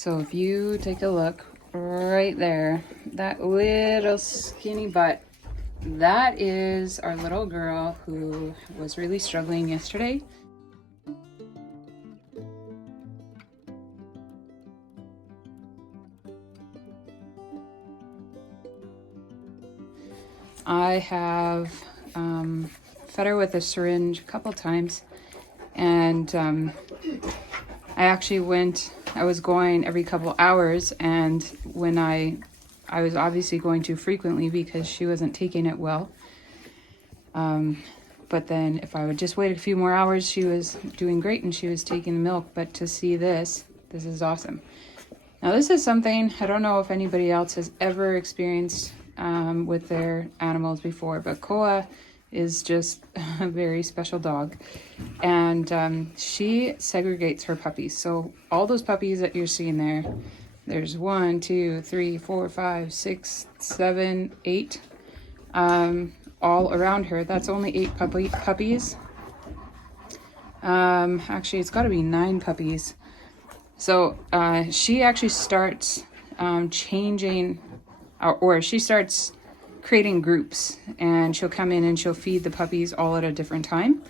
So if you take a look right there, that little skinny butt, that is our little girl who was really struggling yesterday. I have fed her with a syringe a couple times, and I was going every couple hours, and when I was obviously going too frequently because she wasn't taking it well. But then if I would just wait a few more hours, she was doing great and she was taking the milk. But to see this is awesome. Now this is something, I don't know if anybody else has ever experienced with their animals before, but Koa is just a very special dog. And she segregates her puppies. So all those puppies that you're seeing there, there's 1, 2, 3, 4, 5, 6, 7, 8 all around her. That's only 8 puppies. Actually, it's got to be 9 puppies. So she actually starts changing, or she starts creating groups, and she'll come in and she'll feed the puppies all at a different time.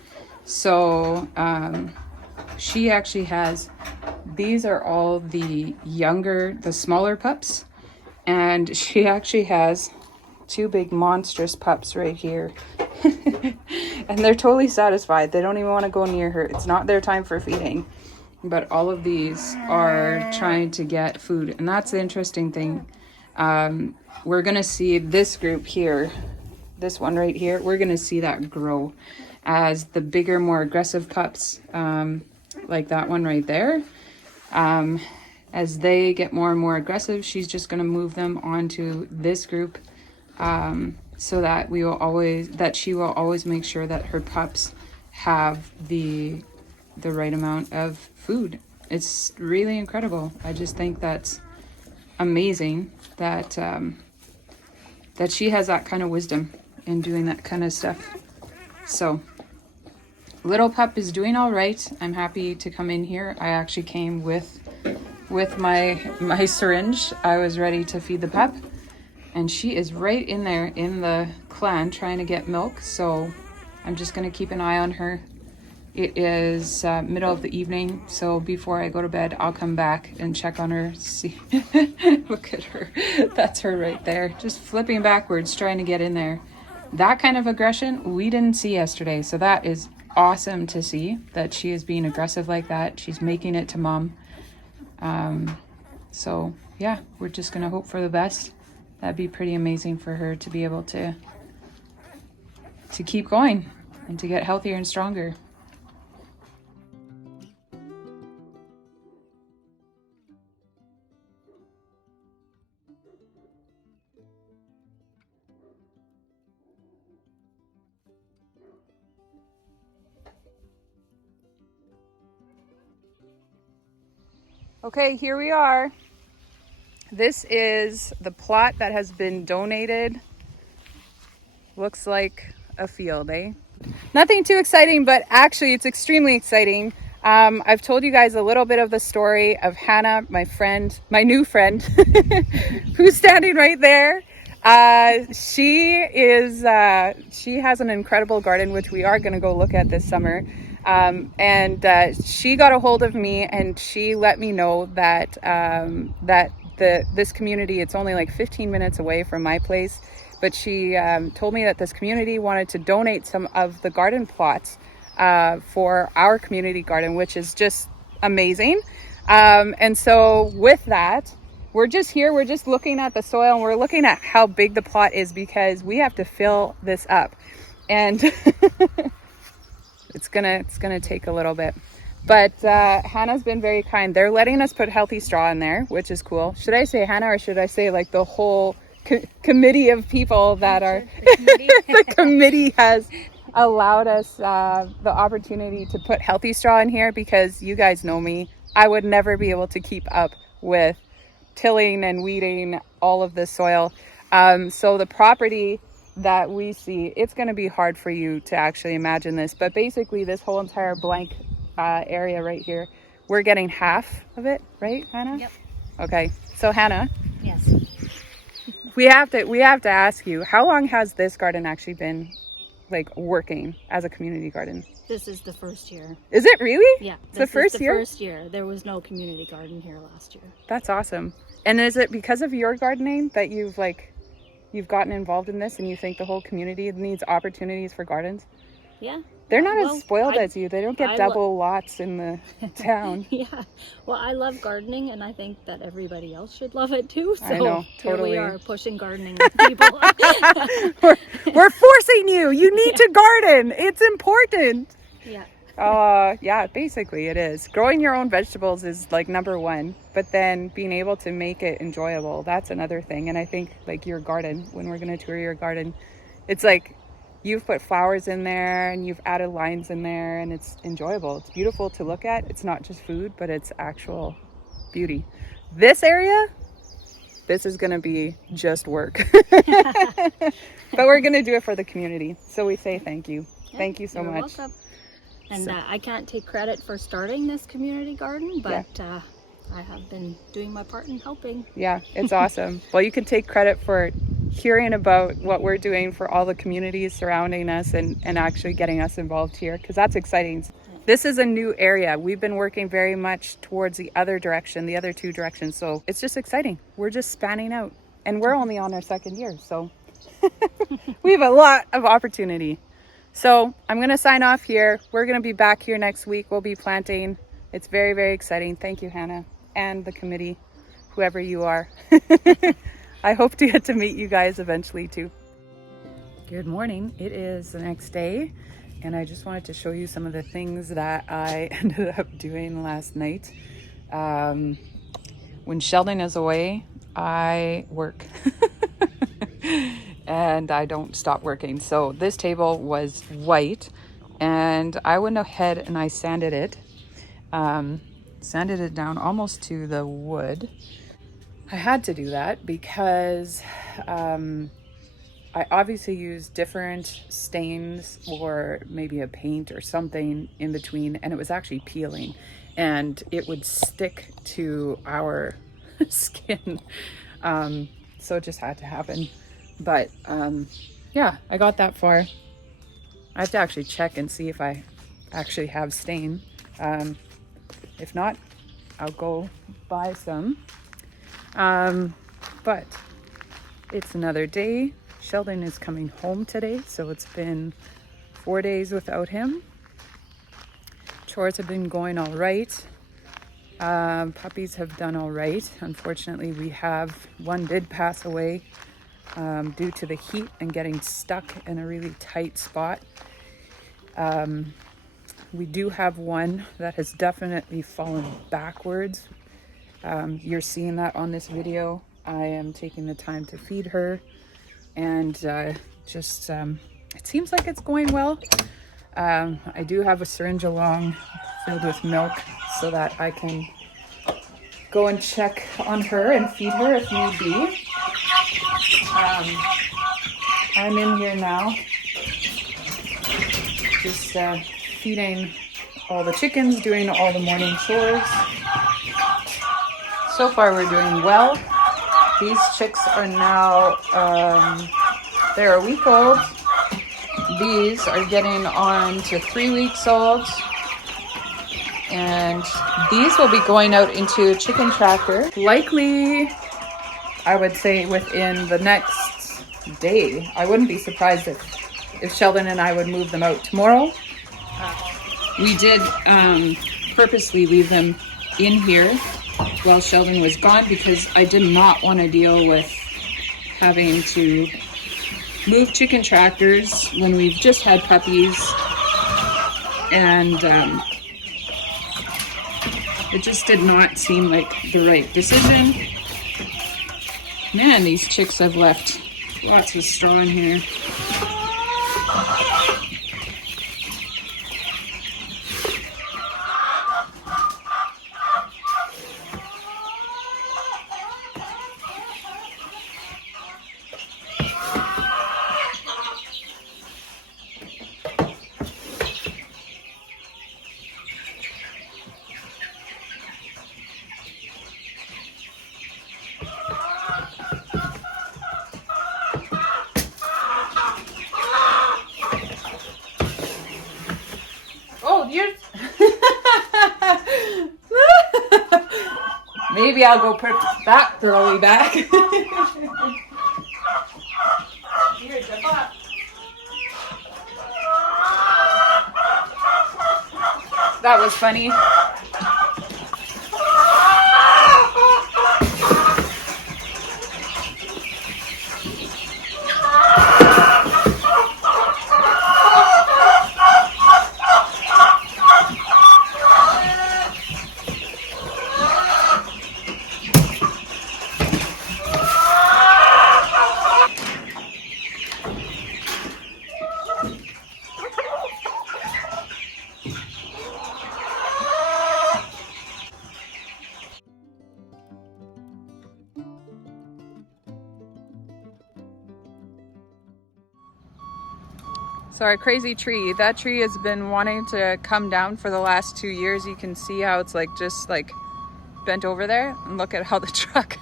So she actually has, these are all the smaller pups, and she actually has 2 big monstrous pups right here. And they're totally satisfied. They don't even want to go near her. It's not their time for feeding. But all of these are trying to get food. And that's the interesting thing. We're going to see this group here, this one right here, we're going to see that grow as the bigger, more aggressive pups, like that one right there. As they get more and more aggressive, she's just going to move them onto this group, so that she will always make sure that her pups have the right amount of food. It's really incredible. I just think that's amazing that that she has that kind of wisdom in doing that kind of stuff. So little pup is doing all right. I'm happy to come in here. I actually came with my syringe. I was ready to feed the pup, and she is right in there in the clan trying to get milk. So I'm just going to keep an eye on her. It is middle of the evening, so before I go to bed, I'll come back and check on her. See, look at her. That's her right there, just flipping backwards, trying to get in there. That kind of aggression we didn't see yesterday, so that is awesome to see that she is being aggressive like that. She's making it to mom. So yeah, we're just gonna hope for the best. That'd be pretty amazing for her to be able to keep going and to get healthier and stronger. Okay, here we are. This is the plot that has been donated. Looks like a field, eh? Nothing too exciting, but actually it's extremely exciting. I've told you guys a little bit of the story of Hannah, my new friend, who's standing right there. She has an incredible garden, which we are going to go look at this summer. And she got a hold of me, and she let me know that this community, it's only like 15 minutes away from my place, but she told me that this community wanted to donate some of the garden plots for our community garden, which is just amazing. And so with that, we're just here, we're just looking at the soil, and we're looking at how big the plot is, because we have to fill this up. And it's gonna take a little bit. But Hannah's been very kind. They're letting us put healthy straw in there, which is cool. Should I say Hannah, or should I say like the whole committee of people that are the committee has allowed us the opportunity to put healthy straw in here, because you guys know me, I would never be able to keep up with tilling and weeding all of the soil. So the property that we see, it's going to be hard for you to actually imagine this, but basically this whole entire blank area right here, we're getting half of it, right, Hannah? Yep. Okay. So Hannah, Yes. we have to ask you, how long has this garden actually been like working as a community garden? This is the first year. Is it really? Yeah, It's the first year? first year. There was no community garden here last year. That's awesome. And is it because of your gardening that you've gotten involved in this and you think the whole community needs opportunities for gardens? Yeah. They're not as spoiled as you. They don't get I double lots in the town. Yeah. Well, I love gardening, and I think that everybody else should love it too. So I know, totally. Here we are pushing gardening with people. we're forcing you. You need to garden. It's important. Yeah. Yeah, basically it is. Growing your own vegetables is like number one, but then being able to make it enjoyable, that's another thing. And I think like your garden, when we're going to tour your garden, it's like you've put flowers in there and you've added lines in there and it's enjoyable. It's beautiful to look at. It's not just food, but it's actual beauty. This area, this is going to be just work. But we're going to do it for the community. So we say thank you. Yeah, thank you so much. Welcome. And I can't take credit for starting this community garden, but I have been doing my part in helping. Yeah, it's awesome. Well, you can take credit for hearing about what we're doing for all the communities surrounding us and actually getting us involved here, because that's exciting. This is a new area. We've been working very much towards the other direction, the other two directions. So it's just exciting. We're just spanning out and we're only on our second year. So we have a lot of opportunity. So I'm going to sign off here. We're going to be back here next week. We'll be planting. It's very, very exciting. Thank you, Hannah, and the committee, whoever you are. I hope to get to meet you guys eventually too. Good morning. It is the next day, and I just wanted to show you some of the things that I ended up doing last night. When Sheldon is away, I work. And I don't stop working. So this table was white and I went ahead and I sanded it down almost to the wood. I had to do that because I obviously used different stains or maybe a paint or something in between, and it was actually peeling and it would stick to our skin. So it just had to happen. But yeah, I got that far. I have to actually check and see if I actually have stain. If not, I'll go buy some. But it's another day. Sheldon is coming home today, so it's been 4 days without him. Chores have been going all right. Puppies have done all right. Unfortunately, one did pass away due to the heat and getting stuck in a really tight spot. We do have one that has definitely fallen backwards. You're seeing that on this video. I am taking the time to feed her, and it seems like it's going well. I do have a syringe along filled with milk so that I can go and check on her and feed her if need be. I'm in here now, just feeding all the chickens, doing all the morning chores. So far we're doing well. These chicks are now, they're a week old. These are getting on to 3 weeks old. And these will be going out into a chicken tractor. Likely, I would say within the next day. I wouldn't be surprised if Sheldon and I would move them out tomorrow. We did purposely leave them in here while Sheldon was gone because I did not want to deal with having to move chicken tractors when we've just had puppies, and it just did not seem like the right decision. Man, these chicks have left lots of straw in here. Maybe I'll go put that girly back. Here, jump up. That was funny. So our crazy tree, that tree has been wanting to come down for the last 2 years. You can see how it's like just like bent over there, and look at how the truck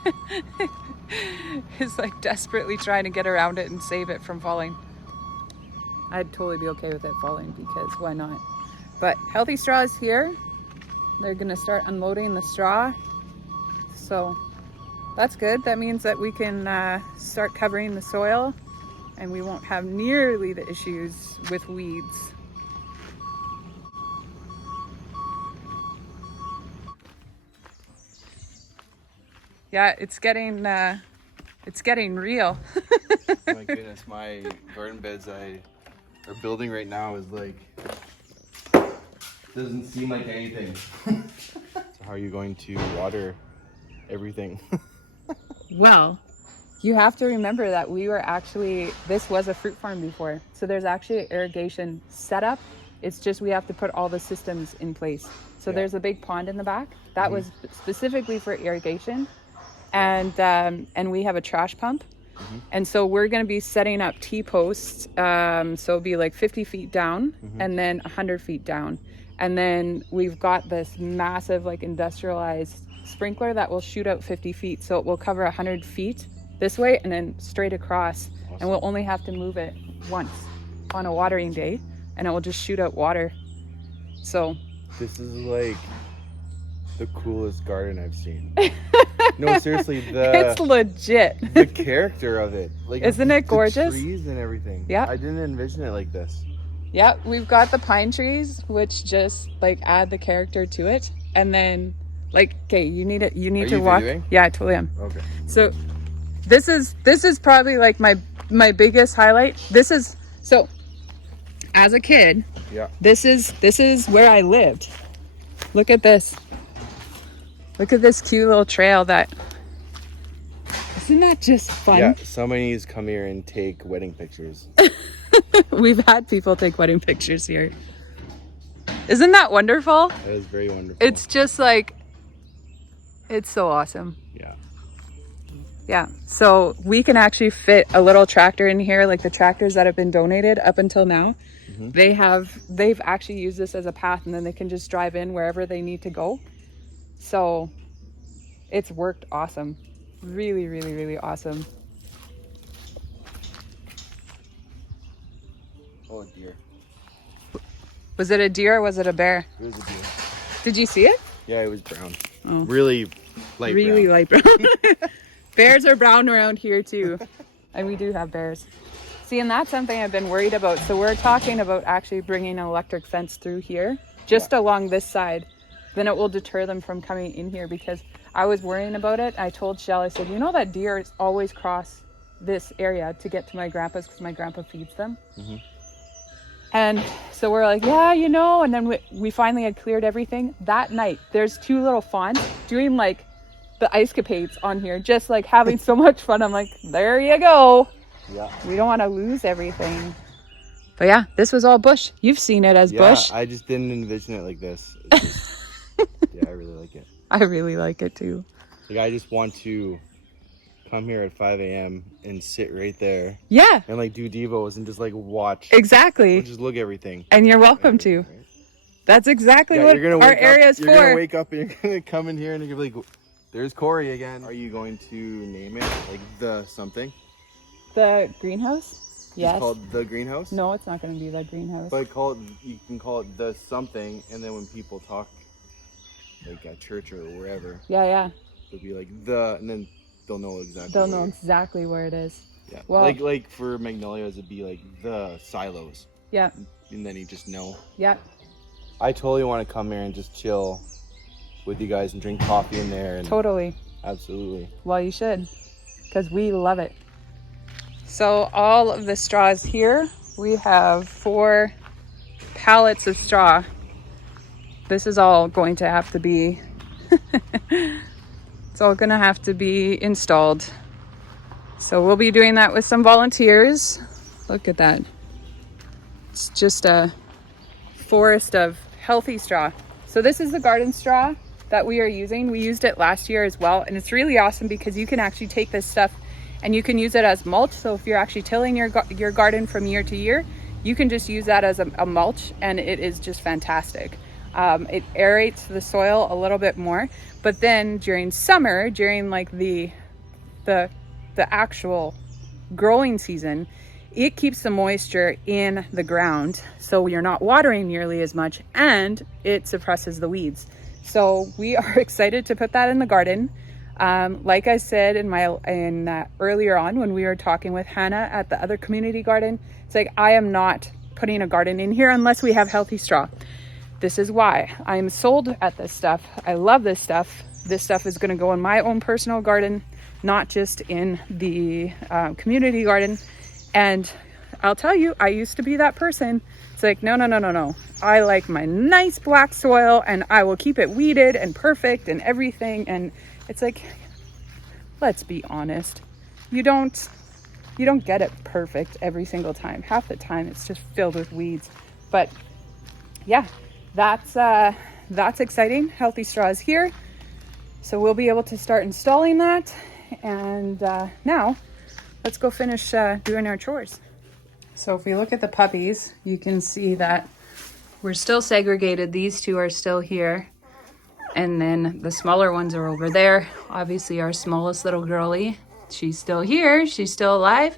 is like desperately trying to get around it and save it from falling. I'd totally be okay with it falling because why not? But Healthy Straw is here. They're gonna start unloading the straw. So that's good. That means that we can start covering the soil and we won't have nearly the issues with weeds. Yeah, it's getting real. Oh my goodness, my garden beds I are building right now is like, doesn't seem like anything. So how are you going to water everything? Well, you have to remember that this was a fruit farm before. So there's actually irrigation setup. It's just we have to put all the systems in place. So there's a big pond in the back. That was specifically for irrigation. And we have a trash pump. And so we're going to be setting up T-posts. So it'll be like 50 feet down and then 100 feet down. And then we've got this massive like industrialized sprinkler that will shoot out 50 feet. So it will cover 100 feet this way and then straight across. Awesome. And we'll only have to move it once on a watering day and it will just shoot out water. So this is like the coolest garden I've seen. No, seriously, it's legit. The character of it, like, isn't it gorgeous? The trees and everything. Yeah, I didn't envision it like this. Yeah, we've got the pine trees, which just like add the character to it, and then like, okay, you need to walk. Videoing? Yeah, I totally am. Okay. So this is probably like my biggest highlight. So as a kid, this is where I lived. Look at this. Look at this cute little trail isn't that just fun? Yeah, somebody needs to come here and take wedding pictures. We've had people take wedding pictures here. Isn't that wonderful? That is very wonderful. It's just like, it's so awesome. Yeah. Yeah, so we can actually fit a little tractor in here, like the tractors that have been donated up until now. They've actually used this as a path, and then they can just drive in wherever they need to go. So it's worked awesome. Really, really, really awesome. Oh, dear. Was it a deer or was it a bear? It was a deer. Did you see it? Yeah, it was brown. Oh. Really light brown. Light brown. Bears are brown around here too. And we do have bears. See, and that's something I've been worried about. So we're talking about actually bringing an electric fence through here, just along this side. Then it will deter them from coming in here, because I was worrying about it. I told Shell, I said, you know that deer always cross this area to get to my grandpa's because my grandpa feeds them. And so we're like, yeah, you know, and then we finally had cleared everything. That night, there's two little fawns doing like the ice capades on here, just like having so much fun. I'm like, there you go. Yeah. We don't want to lose everything. But yeah, this was all bush. You've seen it as bush. I just didn't envision it like this. It's just, yeah, I really like it. I really like it too. Like, I just want to come here at 5 a.m. and sit right there. Yeah. And like do devos and just like watch. Exactly. Just look at everything. And you're welcome to. Right? That's exactly what our area is for. You're going to wake up and you're going to come in here and you're going to be like, there's Corey again. Are you going to name it like the something? The greenhouse? Yes. It's called the greenhouse? No, it's not going to be the greenhouse. But you can call it the something, and then when people talk like at church or wherever. Yeah. They'll be like and then they'll know exactly. They'll know exactly where it is. Yeah. Well, like for magnolias, it'd be like the silos. Yeah. And then you just know. Yeah. I totally want to come here and just chill with you guys and drink coffee in there. And Totally. Absolutely. Well, you should, because we love it. So all of the straws here, we have 4 pallets of straw. This is all going to have to be, it's all going to have to be installed. So we'll be doing that with some volunteers. Look at that. It's just a forest of healthy straw. So this is the garden straw that we are using. We used it last year as well, and it's really awesome because you can actually take this stuff and you can use it as mulch. So if you're actually tilling your garden from year to year, you can just use that as a mulch, and it is just fantastic. It aerates the soil a little bit more, but then during summer, during like the actual growing season, it keeps the moisture in the ground, so you're not watering nearly as much, and it suppresses the weeds. So we are excited to put that in the garden. Like I said earlier on when we were talking with Hannah at the other community garden, it's like, I am not putting a garden in here unless we have healthy straw. This is why I'm sold at this stuff. I love this stuff. This stuff is going to go in my own personal garden, not just in the community garden. And I'll tell you, I used to be that person. It's like, no. I like my nice black soil, and I will keep it weeded and perfect and everything. And it's like, let's be honest. You don't get it perfect every single time. Half the time it's just filled with weeds. But yeah, that's exciting. Healthy Straw is here. So we'll be able to start installing that. And now let's go finish doing our chores. So if we look at the puppies, you can see that we're still segregated. These 2 are still here. And then the smaller ones are over there. Obviously our smallest little girlie, she's still here. She's still alive.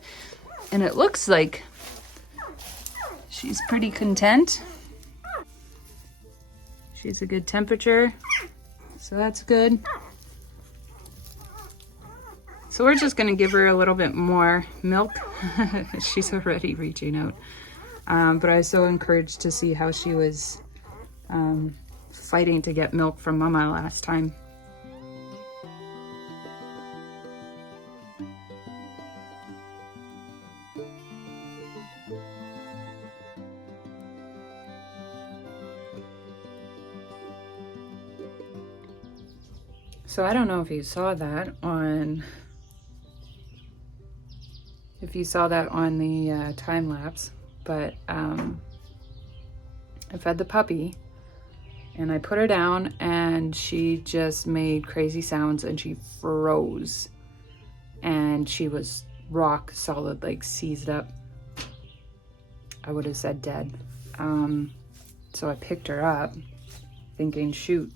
And it looks like she's pretty content. She's a good temperature. So that's good. So we're just gonna give her a little bit more milk. She's already reaching out. But I was so encouraged to see how she was fighting to get milk from Mama last time. So I don't know if you saw that on the time lapse, but I fed the puppy and I put her down and she just made crazy sounds and she froze and she was rock solid, like seized up. I would have said dead. So I picked her up thinking, shoot,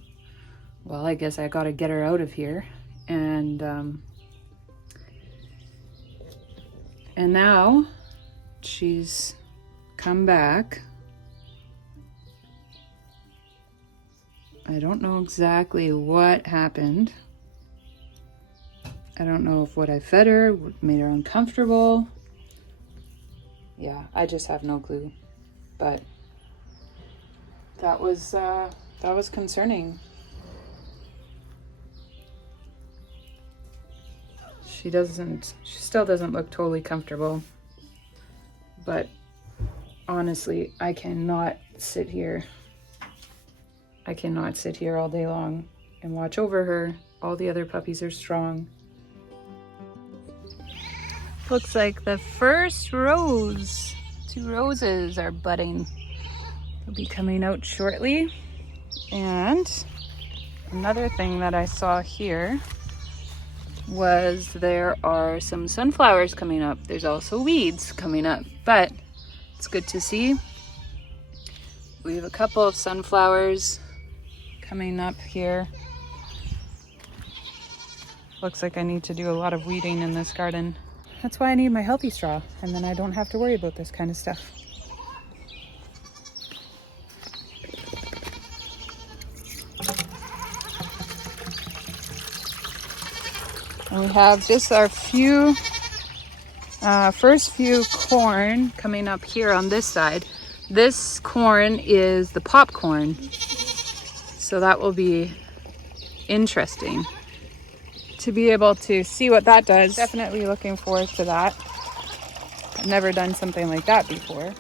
well, I guess I gotta get her out of here. And now she's come back. I don't know exactly what happened. I don't know if what I fed her made her uncomfortable. Yeah, I just have no clue. But that was concerning. She still doesn't look totally comfortable. But honestly, I cannot sit here all day long and watch over her. All the other puppies are strong. Looks like the first rose, 2 roses are budding. They'll be coming out shortly. And another thing that I saw here was there are some sunflowers coming up. There's also weeds coming up, but it's good to see. We have a couple of sunflowers coming up here. Looks like I need to do a lot of weeding in this garden. That's why I need my healthy straw, and then I don't have to worry about this kind of stuff. And we have just our first few corn coming up here on this side. This corn is the popcorn, so that will be interesting to be able to see what that does. Definitely looking forward to that. I've never done something like that before.